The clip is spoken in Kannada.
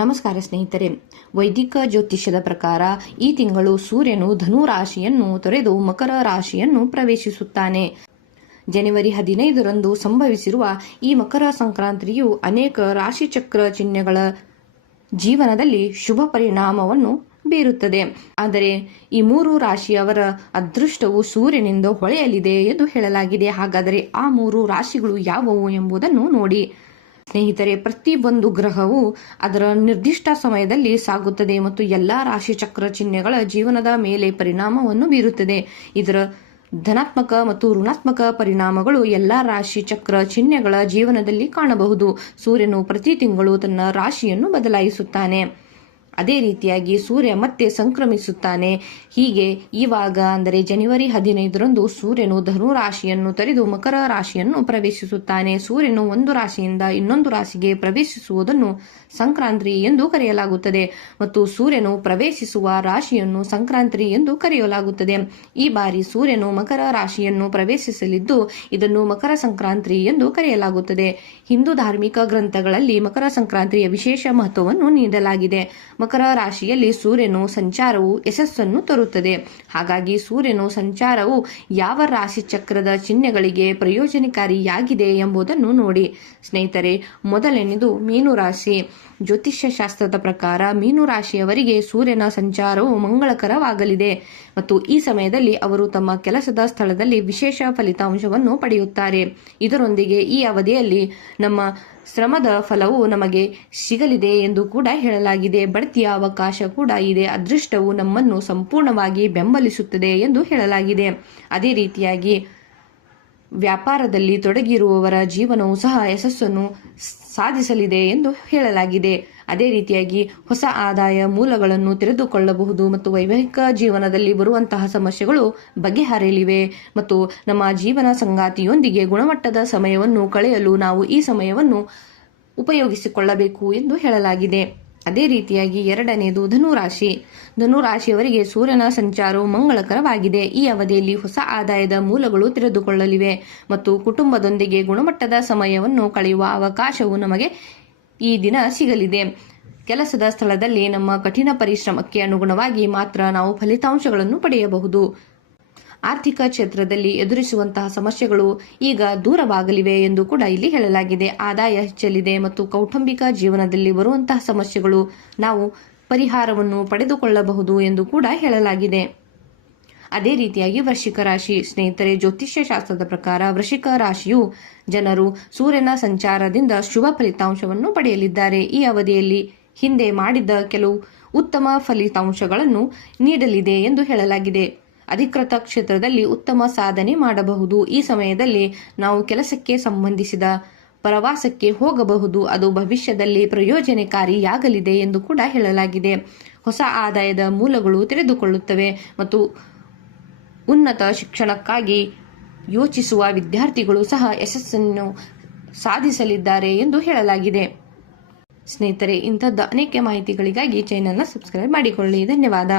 ನಮಸ್ಕಾರ ಸ್ನೇಹಿತರೆ. ವೈದಿಕ ಜ್ಯೋತಿಷ್ಯದ ಪ್ರಕಾರ ಈ ತಿಂಗಳು ಸೂರ್ಯನು ಧನು ರಾಶಿಯನ್ನು ತೊರೆದು ಮಕರ ರಾಶಿಯನ್ನು ಪ್ರವೇಶಿಸುತ್ತಾನೆ. ಜನವರಿ 15ರಂದು ಸಂಭವಿಸಿರುವ ಈ ಮಕರ ಸಂಕ್ರಾಂತಿಯು ಅನೇಕ ರಾಶಿಚಕ್ರ ಚಿಹ್ನೆಗಳ ಜೀವನದಲ್ಲಿ ಶುಭ ಪರಿಣಾಮವನ್ನು ಬೀರುತ್ತದೆ. ಆದರೆ ಈ 3 ರಾಶಿಯವರ ಅದೃಷ್ಟವು ಸೂರ್ಯನಿಂದ ಹೊಳೆಯಲಿದೆ ಎಂದು ಹೇಳಲಾಗಿದೆ. ಹಾಗಾದರೆ ಆ 3 ರಾಶಿಗಳು ಯಾವುವು ಎಂಬುದನ್ನು ನೋಡಿ. ಸ್ನೇಹಿತರೆ, ಪ್ರತಿ ಒಂದು ಗ್ರಹವು ಅದರ ನಿರ್ದಿಷ್ಟ ಸಮಯದಲ್ಲಿ ಸಾಗುತ್ತದೆ ಮತ್ತು ಎಲ್ಲಾ ರಾಶಿ ಚಕ್ರ ಚಿಹ್ನೆಗಳ ಜೀವನದ ಮೇಲೆ ಪರಿಣಾಮವನ್ನು ಬೀರುತ್ತದೆ. ಇದರ ಧನಾತ್ಮಕ ಮತ್ತು ಋಣಾತ್ಮಕ ಪರಿಣಾಮಗಳು ಎಲ್ಲಾ ರಾಶಿ ಚಕ್ರ ಚಿಹ್ನೆಗಳ ಜೀವನದಲ್ಲಿ ಕಾಣಬಹುದು. ಸೂರ್ಯನು ಪ್ರತಿ ತಿಂಗಳು ತನ್ನ ರಾಶಿಯನ್ನು ಬದಲಾಯಿಸುತ್ತಾನೆ. ಅದೇ ರೀತಿಯಾಗಿ ಸೂರ್ಯ ಮತ್ತೆ ಸಂಕ್ರಮಿಸುತ್ತಾನೆ. ಹೀಗೆ ಇವಾಗ ಅಂದರೆ ಜನವರಿ 15ರಂದು ಸೂರ್ಯನು ಧನು ರಾಶಿಯನ್ನು ತೊರೆದು ಮಕರ ರಾಶಿಯನ್ನು ಪ್ರವೇಶಿಸುತ್ತಾನೆ. ಸೂರ್ಯನು ಒಂದು ರಾಶಿಯಿಂದ ಇನ್ನೊಂದು ರಾಶಿಗೆ ಪ್ರವೇಶಿಸುವುದನ್ನು ಸಂಕ್ರಾಂತಿ ಎಂದು ಕರೆಯಲಾಗುತ್ತದೆ ಮತ್ತು ಸೂರ್ಯನು ಪ್ರವೇಶಿಸುವ ರಾಶಿಯನ್ನು ಸಂಕ್ರಾಂತಿ ಎಂದು ಕರೆಯಲಾಗುತ್ತದೆ. ಈ ಬಾರಿ ಸೂರ್ಯನು ಮಕರ ರಾಶಿಯನ್ನು ಪ್ರವೇಶಿಸಲಿದ್ದು ಇದನ್ನು ಮಕರ ಸಂಕ್ರಾಂತಿ ಎಂದು ಕರೆಯಲಾಗುತ್ತದೆ. ಹಿಂದೂ ಧಾರ್ಮಿಕ ಗ್ರಂಥಗಳಲ್ಲಿ ಮಕರ ಸಂಕ್ರಾಂತಿಯ ವಿಶೇಷ ಮಹತ್ವವನ್ನು ನೀಡಲಾಗಿದೆ. ಮಕರ ರಾಶಿಯಲ್ಲಿ ಸೂರ್ಯನು ಸಂಚಾರವು ಯಶಸ್ಸನ್ನು ತರುತ್ತದೆ. ಹಾಗಾಗಿ ಸೂರ್ಯನು ಸಂಚಾರವು ಯಾವ ರಾಶಿ ಚಕ್ರದ ಚಿಹ್ನೆಗಳಿಗೆ ಪ್ರಯೋಜನಕಾರಿಯಾಗಿದೆ ಎಂಬುದನ್ನು ನೋಡಿ. ಸ್ನೇಹಿತರೆ, ಮೊದಲನೆಯದು ಮೀನು ರಾಶಿ. ಜ್ಯೋತಿಷ್ಯ ಶಾಸ್ತ್ರದ ಪ್ರಕಾರ ಮೀನು ರಾಶಿಯವರಿಗೆ ಸೂರ್ಯನ ಸಂಚಾರವು ಮಂಗಳಕರವಾಗಲಿದೆ ಮತ್ತು ಈ ಸಮಯದಲ್ಲಿ ಅವರು ತಮ್ಮ ಕೆಲಸದ ಸ್ಥಳದಲ್ಲಿ ವಿಶೇಷ ಫಲಿತಾಂಶವನ್ನು ಪಡೆಯುತ್ತಾರೆ. ಇದರೊಂದಿಗೆ ಈ ಅವಧಿಯಲ್ಲಿ ನಮ್ಮ ಶ್ರಮದ ಫಲವು ನಮಗೆ ಸಿಗಲಿದೆ ಎಂದು ಕೂಡ ಹೇಳಲಾಗಿದೆ. ಬಡ್ತಿಯ ಅವಕಾಶ ಕೂಡ ಇದೆ. ಅದೃಷ್ಟವು ನಮ್ಮನ್ನು ಸಂಪೂರ್ಣವಾಗಿ ಬೆಂಬಲಿಸುತ್ತದೆ ಎಂದು ಹೇಳಲಾಗಿದೆ. ಅದೇ ರೀತಿಯಾಗಿ ವ್ಯಾಪಾರದಲ್ಲಿ ತೊಡಗಿರುವವರ ಜೀವನವು ಸಹ ಯಶಸ್ಸನ್ನು ಸಾಧಿಸಲಿದೆ ಎಂದು ಹೇಳಲಾಗಿದೆ. ಅದೇ ರೀತಿಯಾಗಿ ಹೊಸ ಆದಾಯ ಮೂಲಗಳನ್ನು ತೆರೆದುಕೊಳ್ಳಬಹುದು ಮತ್ತು ವೈವಾಹಿಕ ಜೀವನದಲ್ಲಿ ಬರುವಂತಹ ಸಮಸ್ಯೆಗಳು ಬಗೆಹರಿಯಲಿವೆ ಮತ್ತು ನಮ್ಮ ಜೀವನ ಸಂಗಾತಿಯೊಂದಿಗೆ ಗುಣಮಟ್ಟದ ಸಮಯವನ್ನು ಕಳೆಯಲು ನಾವು ಈ ಸಮಯವನ್ನು ಉಪಯೋಗಿಸಿಕೊಳ್ಳಬೇಕು ಎಂದು ಹೇಳಲಾಗಿದೆ. ಅದೇ ರೀತಿಯಾಗಿ ಎರಡನೆಯದು ಧನುರಾಶಿ. ಧನುರಾಶಿಯವರಿಗೆ ಸೂರ್ಯನ ಸಂಚಾರವು ಮಂಗಳಕರವಾಗಿದೆ. ಈ ಅವಧಿಯಲ್ಲಿ ಹೊಸ ಆದಾಯದ ಮೂಲಗಳು ತೆರೆದುಕೊಳ್ಳಲಿವೆ ಮತ್ತು ಕುಟುಂಬದೊಂದಿಗೆ ಗುಣಮಟ್ಟದ ಸಮಯವನ್ನು ಕಳೆಯುವ ಅವಕಾಶವು ನಮಗೆ ಈ ದಿನ ಸಿಗಲಿದೆ. ಕೆಲಸದ ಸ್ಥಳದಲ್ಲಿ ನಮ್ಮ ಕಠಿಣ ಪರಿಶ್ರಮಕ್ಕೆ ಅನುಗುಣವಾಗಿ ಮಾತ್ರ ನಾವು ಫಲಿತಾಂಶಗಳನ್ನು ಪಡೆಯಬಹುದು. ಆರ್ಥಿಕ ಕ್ಷೇತ್ರದಲ್ಲಿ ಎದುರಿಸುವಂತಹ ಸಮಸ್ಯೆಗಳು ಈಗ ದೂರವಾಗಲಿವೆ ಎಂದು ಕೂಡ ಇಲ್ಲಿ ಹೇಳಲಾಗಿದೆ. ಆದಾಯ ಹೆಚ್ಚಲಿದೆ ಮತ್ತು ಕೌಟುಂಬಿಕ ಜೀವನದಲ್ಲಿ ಬರುವಂತಹ ಸಮಸ್ಯೆಗಳು ನಾವು ಪರಿಹಾರವನ್ನು ಪಡೆದುಕೊಳ್ಳಬಹುದು ಎಂದು ಕೂಡ ಹೇಳಲಾಗಿದೆ. ಅದೇ ರೀತಿಯಾಗಿ ವೃಶ್ಚಿಕ ರಾಶಿ. ಸ್ನೇಹಿತರೆ, ಜ್ಯೋತಿಷ್ಯ ಶಾಸ್ತ್ರದ ಪ್ರಕಾರ ವೃಶ್ಚಿಕ ರಾಶಿಯು ಜನರು ಸೂರ್ಯನ ಸಂಚಾರದಿಂದ ಶುಭ ಫಲಿತಾಂಶವನ್ನು ಪಡೆಯಲಿದ್ದಾರೆ. ಈ ಅವಧಿಯಲ್ಲಿ ಹಿಂದೆ ಮಾಡಿದ್ದ ಕೆಲವು ಉತ್ತಮ ಫಲಿತಾಂಶಗಳನ್ನು ನೀಡಲಿದೆ ಎಂದು ಹೇಳಲಾಗಿದೆ. ಅಧಿಕೃತ ಕ್ಷೇತ್ರದಲ್ಲಿ ಉತ್ತಮ ಸಾಧನೆ ಮಾಡಬಹುದು. ಈ ಸಮಯದಲ್ಲಿ ನಾವು ಕೆಲಸಕ್ಕೆ ಸಂಬಂಧಿಸಿದ ಪ್ರವಾಸಕ್ಕೆ ಹೋಗಬಹುದು. ಅದು ಭವಿಷ್ಯದಲ್ಲಿ ಪ್ರಯೋಜನಕಾರಿಯಾಗಲಿದೆ ಎಂದು ಕೂಡ ಹೇಳಲಾಗಿದೆ. ಹೊಸ ಆದಾಯದ ಮೂಲಗಳು ತೆರೆದುಕೊಳ್ಳುತ್ತವೆ ಮತ್ತು ಉನ್ನತ ಶಿಕ್ಷಣಕ್ಕಾಗಿ ಯೋಚಿಸುವ ವಿದ್ಯಾರ್ಥಿಗಳು ಸಹ ಯಶಸ್ಸನ್ನು ಸಾಧಿಸಲಿದ್ದಾರೆ ಎಂದು ಹೇಳಲಾಗಿದೆ. ಸ್ನೇಹಿತರೆ, ಇಂಥದ್ದು ಅನೇಕ ಮಾಹಿತಿಗಳಿಗಾಗಿ ಚಾನೆಲ್ನ ಸಬ್ಸ್ಕ್ರೈಬ್ ಮಾಡಿಕೊಳ್ಳಿ. ಧನ್ಯವಾದ.